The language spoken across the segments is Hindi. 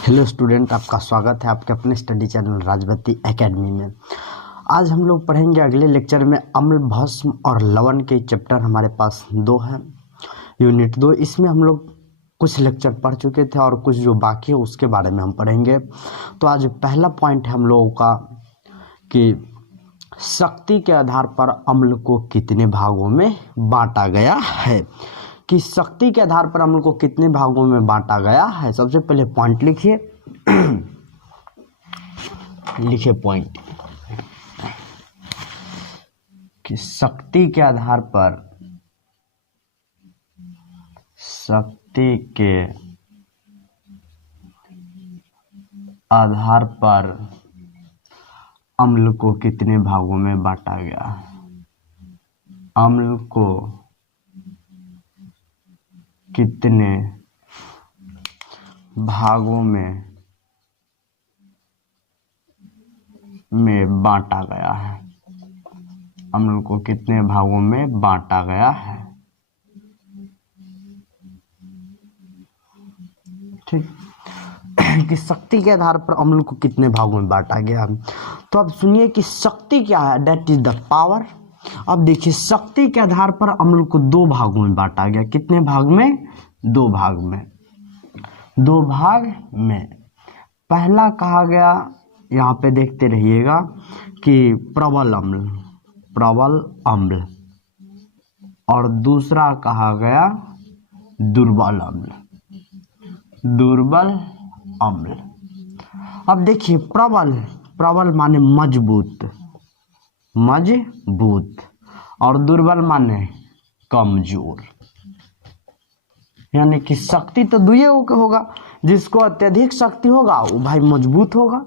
हेलो स्टूडेंट, आपका स्वागत है आपके अपने स्टडी चैनल राजवती एकेडमी में। आज हम लोग पढ़ेंगे अगले लेक्चर में अम्ल, भस्म और लवण के चैप्टर हमारे पास 2 है, यूनिट 2। इसमें हम लोग कुछ लेक्चर पढ़ चुके थे और कुछ जो बाकी है उसके बारे में हम पढ़ेंगे। तो आज पहला पॉइंट है हम लोगों का कि शक्ति के आधार पर अम्ल को कितने भागों में बांटा गया है। कि शक्ति के आधार पर अम्ल को कितने भागों में बांटा गया है। सबसे पहले पॉइंट लिखिए लिखिए पॉइंट कि शक्ति के आधार पर अम्ल को कितने भागों में बांटा गया है। अम्ल को कितने भागों में बांटा गया है। अम्ल को कितने भागों में बांटा गया है। ठीक, कि शक्ति के आधार पर अम्ल को कितने भागों में बांटा गया। तो अब सुनिए कि शक्ति क्या है, दैट इज द पावर। अब देखिए शक्ति के आधार पर अम्ल को 2 भागों में बांटा गया। कितने भाग में? 2 भाग में। 2 भाग में पहला कहा गया, यहाँ पे देखते रहिएगा कि प्रबल अम्ल और दूसरा कहा गया दुर्बल अम्ल। अब देखिए प्रबल माने मजबूत और दुर्बल माने कमजोर। यानी कि शक्ति तो दुए होगा, जिसको अत्यधिक शक्ति होगा वो भाई मजबूत होगा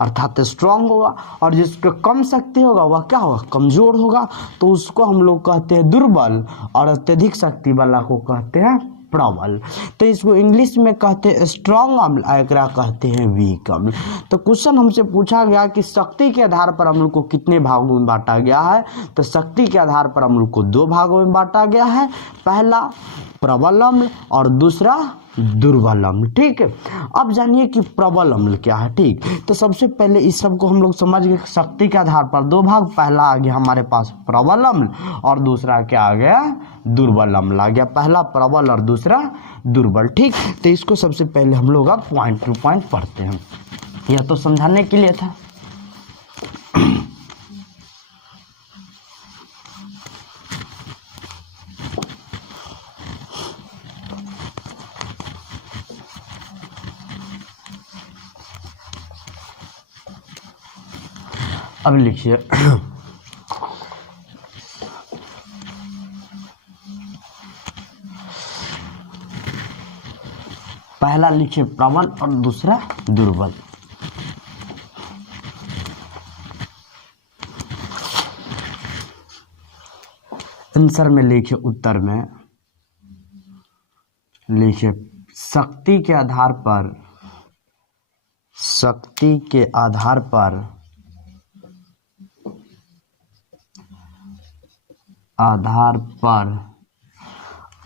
अर्थात स्ट्रांग होगा, और जिसको कम शक्ति होगा वह क्या होगा? कमजोर होगा। तो उसको हम लोग कहते हैं दुर्बल और अत्यधिक शक्ति वाला को कहते हैं प्रबल। तो इसको इंग्लिश में कहते हैं स्ट्रांग अम्ल, एकरा कहते हैं वीक अम्ल। तो क्वेश्चन हमसे पूछा गया कि शक्ति के आधार पर अम्ल को कितने भागों में बांटा गया है। तो शक्ति के आधार पर अम्ल को 2 भागों में बांटा गया है, पहला प्रबल अम्ल और दूसरा दुर्बल अम्ल। ठीक है, अब जानिए कि प्रबल अम्ल क्या है। ठीक, तो सबसे पहले इस सब को हम लोग समझ गए। शक्ति के आधार पर 2 भाग, पहला आ गया हमारे पास प्रबल अम्ल और दूसरा क्या आ गया? दुर्बल अम्ल आ गया। पहला प्रबल और दूसरा दुर्बल। ठीक, तो इसको सबसे पहले हम लोग अब पॉइंट टू पॉइंट पढ़ते हैं। यह तो समझाने के लिए था। अब लिखिए पहला लिखिए प्रबल और दूसरा दुर्बल। आंसर में लिखिए, उत्तर में लिखिए शक्ति के आधार पर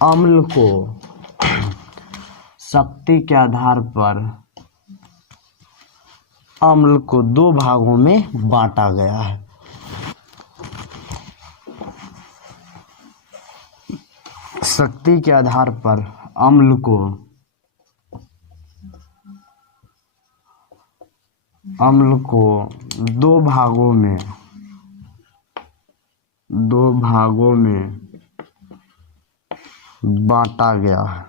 अम्ल को शक्ति के आधार पर अम्ल को 2 भागों में बांटा गया है। शक्ति के आधार पर अम्ल को 2 भागों में बांटा गया है।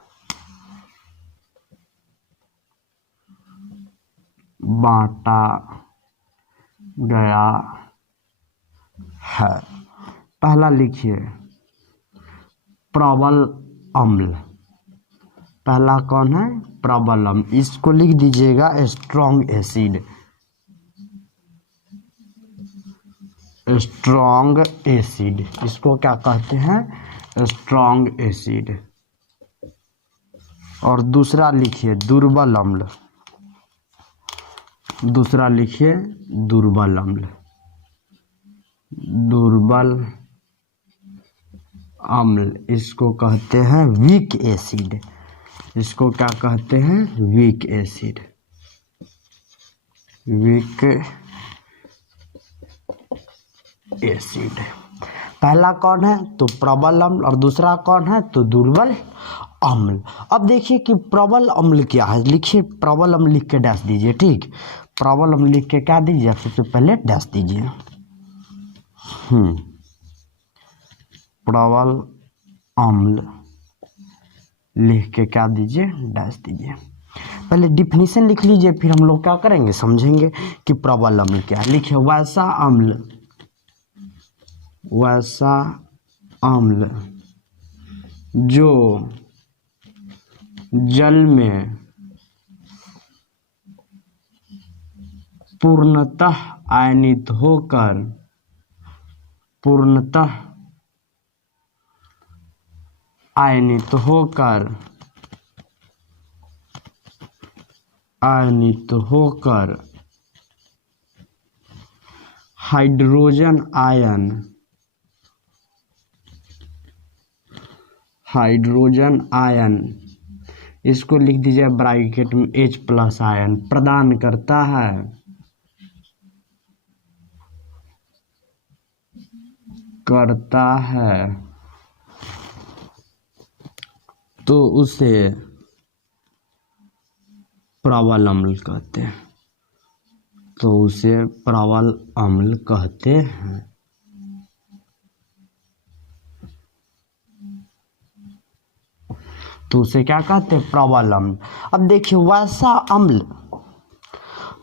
पहला लिखिए प्रबल अम्ल। पहला कौन है? प्रबल अम्ल। इसको लिख दीजिएगा स्ट्रॉन्ग एसिड। इसको क्या कहते हैं? Strong acid. और दूसरा लिखिए दुर्बल अम्ल। दुर्बल अम्ल इसको कहते हैं वीक एसिड। इसको क्या कहते हैं? Weak acid. Weak acid. पहला कौन है तो प्रबल अम्ल और दूसरा कौन है तो दुर्बल अम्ल। अब देखिए कि प्रबल अम्ल क्या है, लिखिए प्रबल अम्ल लिख के डैश दीजिए। ठीक, प्रबल अम्ल लिख के क्या दीजिए, सबसे पहले डैश दीजिए। प्रबल अम्ल लिख के क्या दीजिए, डैश दीजिए। पहले डिफिनीशन लिख लीजिए, फिर हम लोग क्या करेंगे समझेंगे कि प्रबल अम्ल क्या है। लिखिए वैसा अम्ल, वैसा अम्ल जो जल में पूर्णतः आयनित होकर, पूर्णतः आयनित होकर, आयनित होकर हाइड्रोजन आयन, हाइड्रोजन आयन, इसको लिख दीजिए ब्रैकेट में H+ आयन प्रदान करता है, करता है, तो उसे प्रबल अम्ल कहते हैं, तो उसे प्रबल अम्ल कहते हैं। तो उसे क्या कहते हैं, प्रबल अम्ल। अब देखिए वैसा अम्ल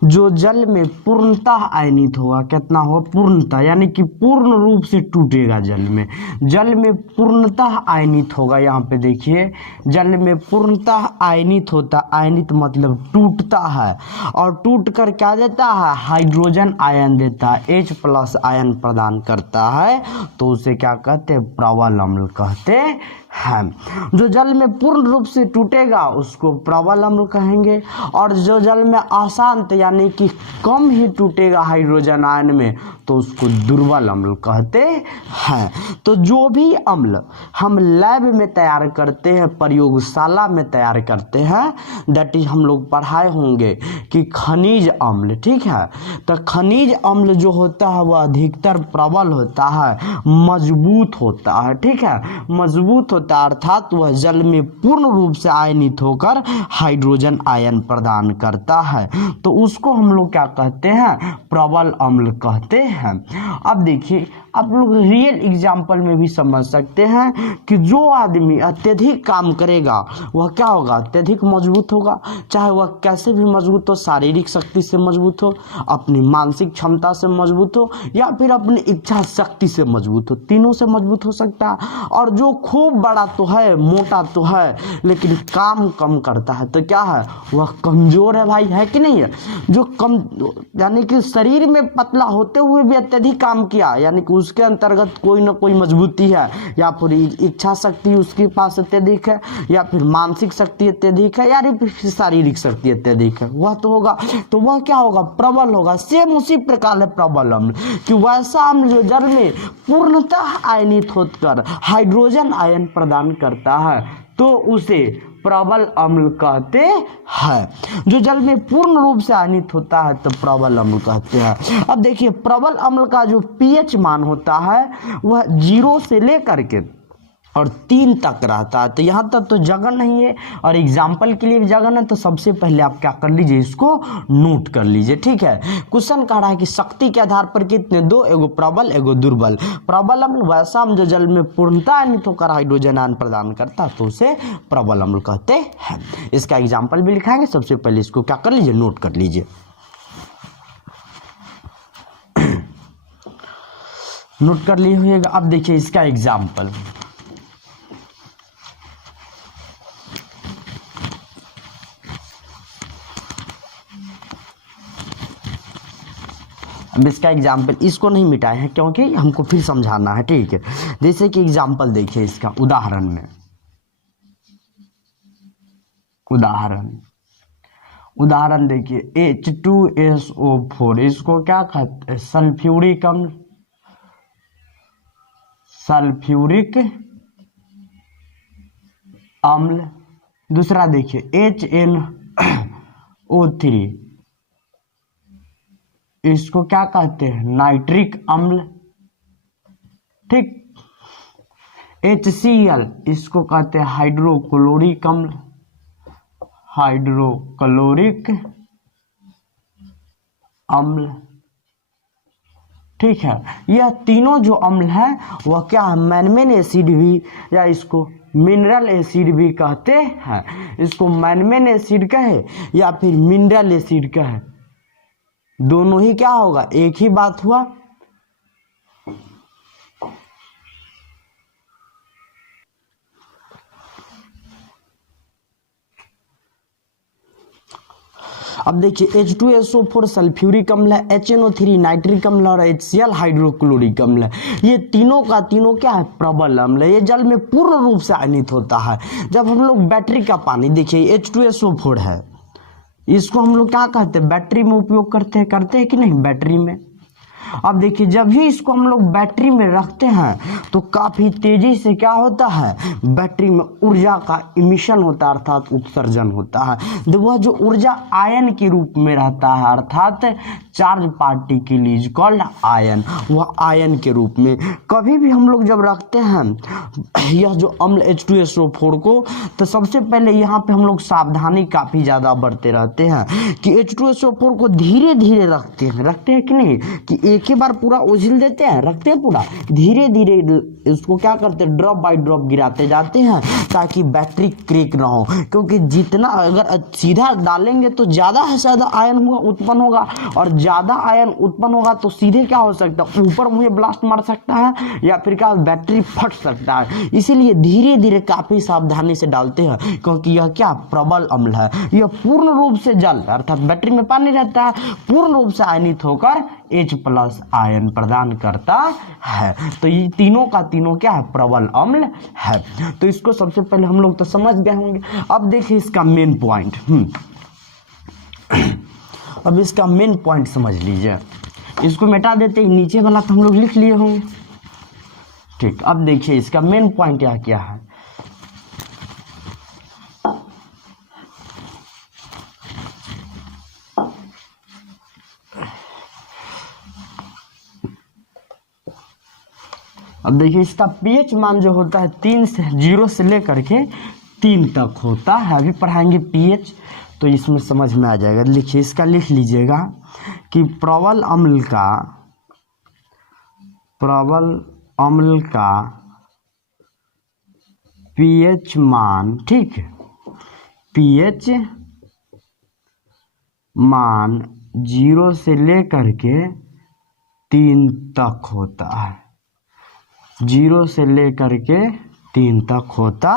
जो जल में पूर्णतः आयनित होगा, कितना होगा पूर्णतः, यानी कि पूर्ण रूप से टूटेगा जल में, जल में पूर्णतः आयनित होगा। यहाँ पे देखिए जल में पूर्णतः आयनित होता, आयनित मतलब टूटता है, और टूट कर क्या देता है, हाइड्रोजन आयन देता है, H+ आयन प्रदान करता है, तो उसे क्या कहते हैं, प्रबल अम्ल कहते हैं। जो जल में पूर्ण रूप से टूटेगा उसको प्रबल अम्ल कहेंगे, और जो जल में अशांत यानी कि कम ही टूटेगा हाइड्रोजन आयन में, तो उसको दुर्बल अम्ल कहते हैं। तो जो भी अम्ल हम लैब में तैयार करते हैं, प्रयोगशाला में तैयार करते हैं, दैट इज हम लोग पढ़ाए होंगे कि खनिज अम्ल, ठीक है, तो खनिज अम्ल जो होता है वह अधिकतर प्रबल होता है, मजबूत होता है, ठीक है, मजबूत होता है, अर्थात वह जल में पूर्ण रूप से आयनित होकर हाइड्रोजन आयन प्रदान करता है, तो उसको हम लोग क्या कहते हैं, प्रबल अम्ल कहते हैं। अब देखिए आप लोग रियल एग्जाम्पल में भी समझ सकते हैं कि जो आदमी अत्यधिक काम करेगा वह क्या होगा, अत्यधिक मजबूत होगा, चाहे वह कैसे भी मजबूत हो, शारीरिक शक्ति से मजबूत हो, अपनी मानसिक क्षमता से मजबूत हो, या फिर अपनी इच्छा शक्ति से मजबूत हो, तीनों से मजबूत हो सकता है। और जो खूब बड़ा तो है, मोटा तो है, लेकिन काम कम करता है, तो क्या है, वह कमजोर है भाई, है कि नहीं है। जो कम यानी कि शरीर में पतला होते हुए भी अत्यधिक काम किया, यानी कि उसके अंतर्गत कोई ना कोई मजबूती है, या फिर इच्छा शक्ति उसके पास अत्यधिक है, या फिर मानसिक शक्ति अत्यधिक है, या फिर शारीरिक शक्ति अत्यधिक है, वह तो होगा, तो वह क्या होगा, प्रबल होगा। सेम उसी प्रकार है प्रबल अम्ल, कि वैसा अम्ल जो जल में पूर्णतः आयनित होकर हाइड्रोजन आयन प्रदान करता है, तो उसे प्रबल अम्ल कहते हैं। जो जल में पूर्ण रूप से आयनित होता है तो प्रबल अम्ल कहते हैं। अब देखिए प्रबल अम्ल का जो pH मान होता है वह 0 से लेकर के और 3 तक रहता है, तो यहाँ तक तो जगह नहीं है, और एग्जाम्पल के लिए जगह है, तो सबसे पहले आप क्या कर लीजिए, इसको नोट कर लीजिए, ठीक है। क्वेश्चन कह रहा है कि शक्ति के आधार पर कितने, 2, एगो प्रबल एगो दुर्बल। प्रबल अम्ल वैसा अम्ल जो जल में पूर्णतः आयनित होकर हाइड्रोजन आयन प्रदान करता है, तो उसे प्रबल अम्ल कहते हैं। इसका एग्जाम्पल भी लिखाएंगे, सबसे पहले इसको क्या कर लीजिए, नोट कर लीजिए। नोट कर लिए होगा। अब देखिए इसका एग्जाम्पल, अब इसका एग्जाम्पल, इसको नहीं मिटाए हैं क्योंकि हमको फिर समझाना है, ठीक है। जैसे कि एग्जाम्पल देखिए इसका उदाहरण में, उदाहरण देखिए H2SO4, इसको क्या कहते हैं, सल्फ्यूरिक अम्ल, सल्फ्यूरिक अम्ल। दूसरा देखिए HNO3, इसको क्या कहते हैं, नाइट्रिक अम्ल। ठीक, HCl इसको कहते हैं हाइड्रोक्लोरिक अम्ल, हाइड्रोक्लोरिक अम्ल। ठीक है, यह तीनों जो अम्ल है वह क्या है, मैनमेन एसिड भी या इसको मिनरल एसिड भी कहते हैं। इसको मैनमेन एसिड कहे या फिर मिनरल एसिड कहे, दोनों ही क्या होगा, एक ही बात हुआ। अब देखिए H2SO4 सल्फ्यूरिक अम्ल है, HNO3 नाइट्रिक अम्ल और HCl हाइड्रोक्लोरिक अम्ल है। ये तीनों का तीनों क्या है, प्रबल अम्ल है। ये जल में पूर्ण रूप से आयनित होता है। जब हम लोग बैटरी का पानी, देखिए H2SO4 है, इसको हम लोग क्या कहते हैं, बैटरी में उपयोग करते हैं कि नहीं, बैटरी में। अब देखिए जब भी इसको हम लोग बैटरी में रखते हैं तो काफी तेजी से क्या होता है, बैटरी में ऊर्जा का इमिशन होता है, अर्थात उत्सर्जन होता है। वह जो ऊर्जा आयन के रूप में रहता है, अर्थात charge particle is called ion, वह आयन के रूप में। कभी भी हम लोग जब रखते हैं यह जो अम्ल H2SO4 को, तो सबसे पहले यहाँ पे हम लोग सावधानी काफी ज्यादा बरते रहते हैं कि H2SO4 को धीरे धीरे रखते हैं कि नहीं, कि एक ही बार पूरा उझिल देते हैं, रखते हैं पूरा, धीरे धीरे इसको क्या करते हैं, ड्रॉप बाय ड्रॉप गिराते जाते हैं ताकि बैटरी क्रैक ना हो। क्योंकि जितना अगर सीधा डालेंगे तो ज़्यादा से ज़्यादा आयन उत्पन्न होगा, और ज़्यादा आयन उत्पन्न होगा तो सीधे क्या हो सकता है, ऊपर मुझे ब्लास्ट मार सकता है या फिर क्या बैटरी फट सकता है। इसीलिए धीरे धीरे काफ़ी सावधानी से डालते हैं, क्योंकि यह क्या प्रबल अम्ल है। यह पूर्ण रूप से जल, अर्थात बैटरी में पानी रहता है, पूर्ण रूप से आयनित होकर H+ आयन प्रदान करता है। तो ये तीनों का तीनों क्या है, प्रबल अम्ल है। तो इसको सबसे पहले हम लोग तो समझ गए होंगे। अब देखिए इसका मेन पॉइंट, अब इसका मेन पॉइंट समझ लीजिए। इसको मिटा देते हैं, नीचे वाला तो हम लोग लिख लिए होंगे। ठीक, अब देखिए इसका मेन पॉइंट यहाँ क्या है। अब देखिए इसका pH मान जो होता है 0 से लेकर के 3 तक होता है। अभी पढ़ाएंगे pH तो इसमें समझ में आ जाएगा। लिखिए, इसका लिख लीजिएगा कि प्रबल अम्ल का pH मान, ठीक है, pH मान 0 से लेकर के 3 तक होता है, 0 से लेकर के 3 तक होता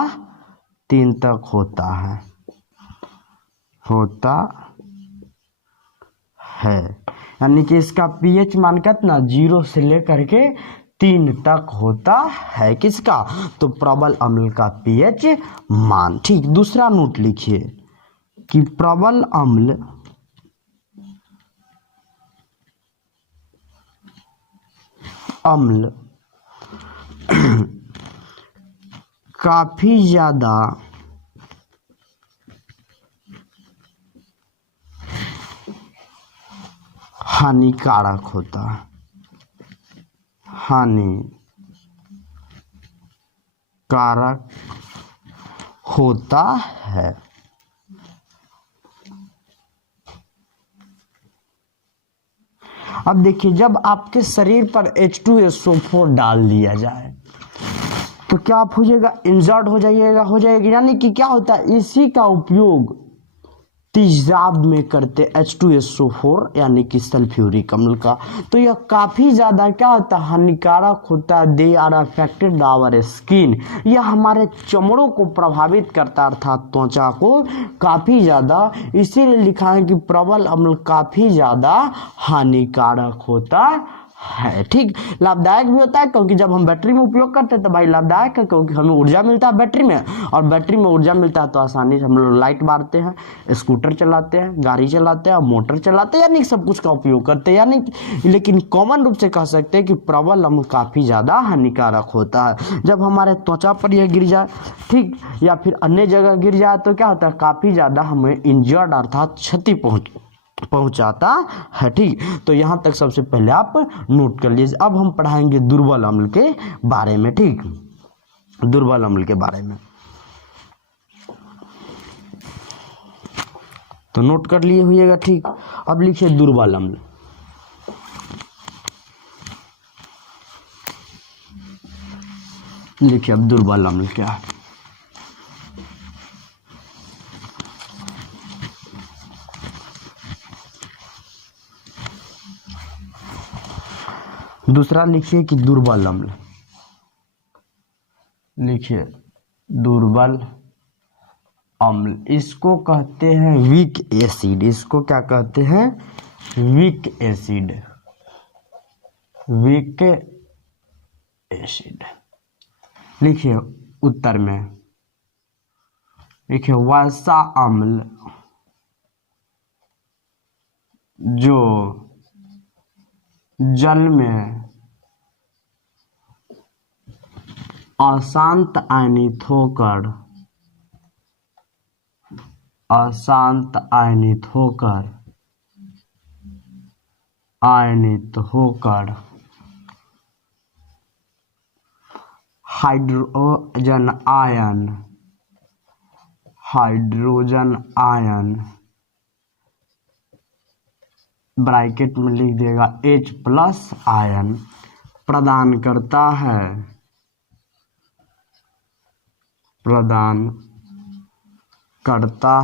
है। यानी कि इसका pH मान कितना, 0 से लेकर के 3 तक होता है। किसका, तो प्रबल अम्ल का pH मान। ठीक, दूसरा नोट लिखिए कि प्रबल अम्ल काफी ज्यादा हानिकारक होता है। अब देखिए जब आपके शरीर पर H2SO4 डाल दिया जाए तो क्या आप हो जाएगा, इंजर्ड हो जाएगी। यानी कि क्या होता है, इसी का उपयोग तेजाब में करते H2SO4 यानी कि सल्फ्यूरिक अम्ल का। तो यह काफ़ी ज़्यादा क्या होता है, हानिकारक होता है। They are affected our skin, यह हमारे चमड़ों को प्रभावित करता है, अर्थात त्वचा को काफ़ी ज़्यादा। इसीलिए लिखा है कि प्रबल अम्ल काफ़ी ज़्यादा हानिकारक होता है। ठीक, लाभदायक भी होता है क्योंकि जब हम बैटरी में उपयोग करते हैं तो भाई लाभदायक है, क्योंकि हमें ऊर्जा मिलता है बैटरी में, और बैटरी में ऊर्जा मिलता है तो आसानी से हम लोग लाइट मारते हैं, स्कूटर चलाते हैं, गाड़ी चलाते हैं, मोटर चलाते हैं, यानी सब कुछ का उपयोग करते हैं। यानी लेकिन कॉमन रूप से कह सकते हैं कि प्रबल अम्ल काफ़ी ज़्यादा हानिकारक होता है। जब हमारे त्वचा पर यह गिर जाए, ठीक, या फिर अन्य जगह गिर जाए तो क्या होता है, काफ़ी ज़्यादा हमें इंजर्ड अर्थात क्षति पहुंचाता है। ठीक, तो यहाँ तक सबसे पहले आप नोट कर लीजिए। अब हम पढ़ाएंगे दुर्बल अम्ल के बारे में। ठीक, दुर्बल अम्ल के बारे में तो नोट कर लिए होइएगा। ठीक, अब लिखिए दुर्बल अम्ल। लिखिए अब दुर्बल अम्ल क्या है। दूसरा लिखिए कि दुर्बल अम्ल। लिखिए दुर्बल अम्ल, इसको कहते हैं वीक एसिड। इसको क्या कहते हैं? Weak acid. Weak acid. लिखिए उत्तर में, लिखिए वसा अम्ल जो जल में अशांत आयनित होकर हाइड्रोजन आयन ब्रैकेट में लिख देगा H+ आयन प्रदान करता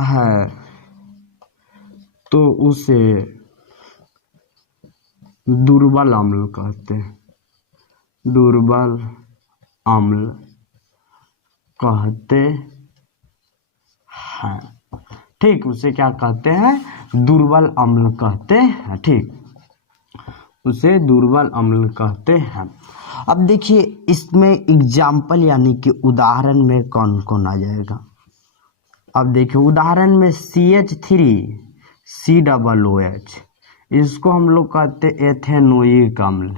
है तो उसे दुर्बल अम्ल कहते हैं। दुर्बल अम्ल कहते हैं। ठीक, उसे क्या कहते हैं? दुर्बल अम्ल कहते हैं। ठीक, उसे दुर्बल अम्ल कहते हैं। अब देखिए इसमें एग्जाम्पल यानी कि उदाहरण में कौन कौन आ जाएगा। अब देखिए उदाहरण में CH3COOH, इसको हम लोग कहते हैं एथेनोइक अम्ल।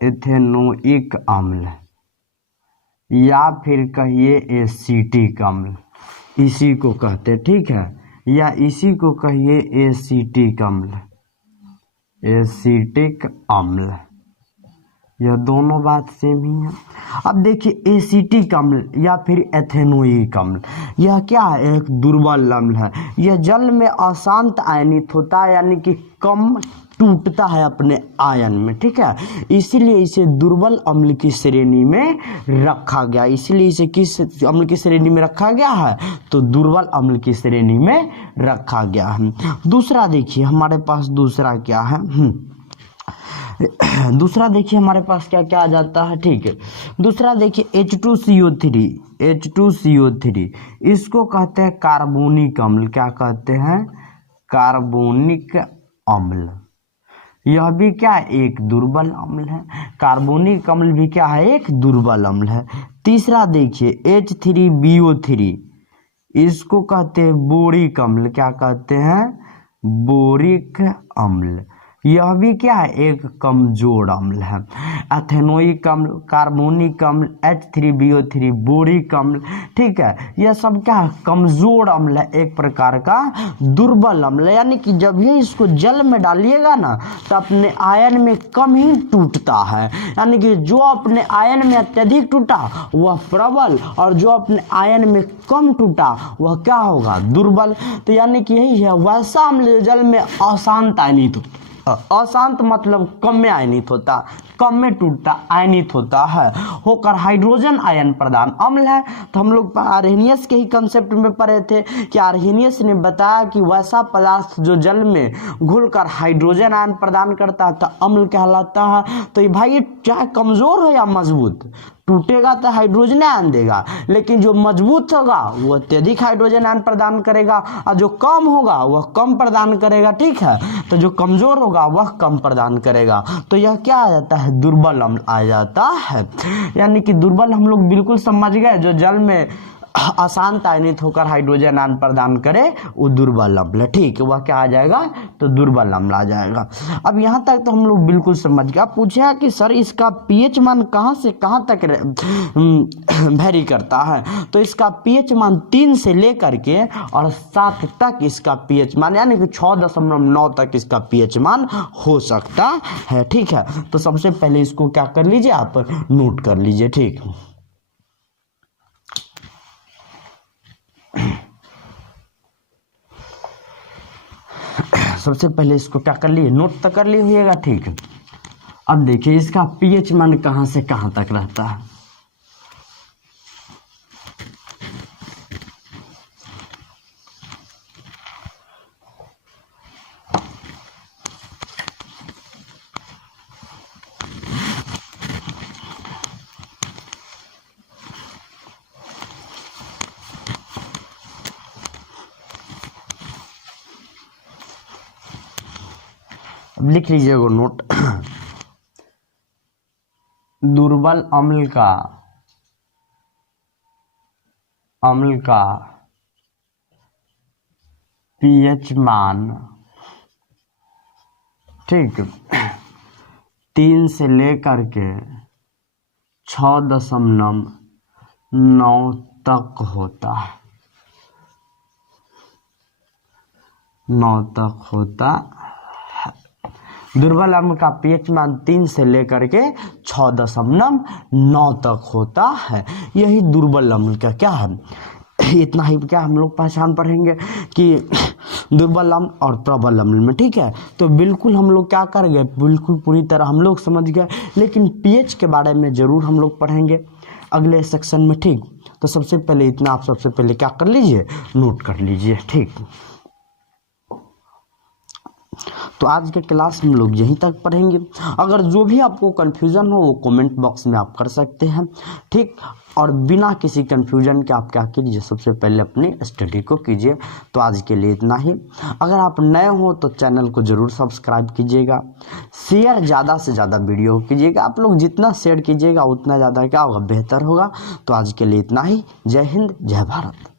एथेनोइक अम्ल या फिर कहिए एसिटिक अम्ल, इसी को कहते हैं। ठीक है, या इसी को कहिए एसिटिक अम्ल। एसिटिक अम्ल, यह दोनों बात सेम ही है। अब देखिए एसिटिक अम्ल या फिर एथेनोइक अम्ल, यह क्या है? एक दुर्बल अम्ल है। यह जल में अशांत आयनित होता है यानी कि कम टूटता है अपने आयन में। ठीक है, इसीलिए इसे दुर्बल अम्ल की श्रेणी में रखा गया। इसीलिए इसे किस अम्ल की श्रेणी में रखा गया है? तो दुर्बल अम्ल की श्रेणी में रखा गया है। दूसरा देखिए हमारे पास दूसरा क्या है। दूसरा देखिए हमारे पास क्या क्या आ जाता है। ठीक है, दूसरा देखिए H2CO3, इसको कहते हैं कार्बोनिक अम्ल। क्या कहते हैं? कार्बोनिक अम्ल। यह भी क्या एक दुर्बल अम्ल है। कार्बोनिक अम्ल भी क्या है? एक दुर्बल अम्ल है। तीसरा देखिए H3BO3, इसको कहते हैं बोरिक अम्ल। क्या कहते हैं? बोरिक अम्ल। यह भी क्या है? एक कमजोर अम्ल है। एथेनोइक अम्ल, कार्बोनिक अम्ल, H3BO3, बोरिक अम्ल, ठीक है, यह सब क्या है? कमजोर अम्ल है, एक प्रकार का दुर्बल अम्ल। यानी कि जब ये इसको जल में डालिएगा ना तो अपने आयन में कम ही टूटता है। यानी कि जो अपने आयन में अत्यधिक टूटा वह प्रबल, और जो अपने आयन में कम टूटा वह क्या होगा? दुर्बल। तो यानी कि यही है वैसा अम्ल जल में अशांत आयनित होता। अशांत मतलब कम में आयनित होता, कम में टूटता, आयनित होता है, होकर हाइड्रोजन आयन प्रदान अम्ल है। तो हम लोग आर्हेनियस के ही कंसेप्ट में पढ़े थे कि आर्हेनियस ने बताया कि वैसा पदार्थ जो जल में घुलकर हाइड्रोजन आयन प्रदान करता है तो अम्ल कहलाता है। तो ये भाई चाहे कमजोर हो या मजबूत, टूटेगा तो हाइड्रोजन आयन देगा, लेकिन जो मजबूत होगा वो अत्यधिक हाइड्रोजन आयन प्रदान करेगा, और जो कम होगा वह कम प्रदान करेगा। ठीक है, तो जो कमजोर होगा वह कम प्रदान करेगा। तो यह क्या आ जाता है? दुर्बल अम्ल आ जाता है। यानी कि दुर्बल हम लोग बिल्कुल समझ गए, जो जल में अशांत आयनित होकर हाइड्रोजन आयन प्रदान करे वो दुर्बल अम्ल है। ठीक है, वह क्या आ जाएगा, तो दुर्बल अम्ल आ जाएगा। अब यहाँ तक तो हम लोग बिल्कुल समझ गए। अब पूछा कि सर इसका पीएच मान कहाँ से कहाँ तक वेरी करता है, तो इसका पीएच मान 3 से लेकर के और 7 तक इसका पीएच मान, यानी कि 6.9 तक इसका पीएच मान हो सकता है। ठीक है, तो सबसे पहले इसको क्या कर लीजिए, आप नोट कर लीजिए। ठीक, सबसे पहले इसको क्या कर लिए, नोट तक कर लिए होइएगा। ठीक है, अब देखिए इसका पीएच मान कहाँ से कहाँ तक रहता है। अब लिख लीजिएगा नोट। दुर्बल अम्ल का पीएच मान, ठीक, 3 से लेकर के 6.9 तक होता है, 9 तक होता है। दुर्बल अम्ल का पीएच मान 3 से लेकर के 6.9 तक होता है। यही दुर्बल अम्ल का क्या है, इतना ही क्या हम लोग पहचान पढ़ेंगे कि दुर्बल अम्ल और प्रबल अम्ल में। ठीक है, तो बिल्कुल हम लोग क्या कर गए, बिल्कुल पूरी तरह हम लोग समझ गए, लेकिन पीएच के बारे में जरूर हम लोग पढ़ेंगे अगले सेक्शन में। ठीक, तो सबसे पहले इतना आप सबसे पहले क्या कर लीजिए, नोट कर लीजिए। ठीक, तो आज के क्लास हम लोग यहीं तक पढ़ेंगे। अगर जो भी आपको कन्फ्यूज़न हो वो कमेंट बॉक्स में आप कर सकते हैं। ठीक, और बिना किसी कन्फ्यूजन के आप क्या कीजिए, सबसे पहले अपनी स्टडी को कीजिए। तो आज के लिए इतना ही। अगर आप नए हो तो चैनल को ज़रूर सब्सक्राइब कीजिएगा, शेयर ज़्यादा से ज़्यादा वीडियो कीजिएगा। आप लोग जितना शेयर कीजिएगा उतना ज़्यादा क्या होगा, बेहतर होगा। तो आज के लिए इतना ही। जय हिंद, जय भारत।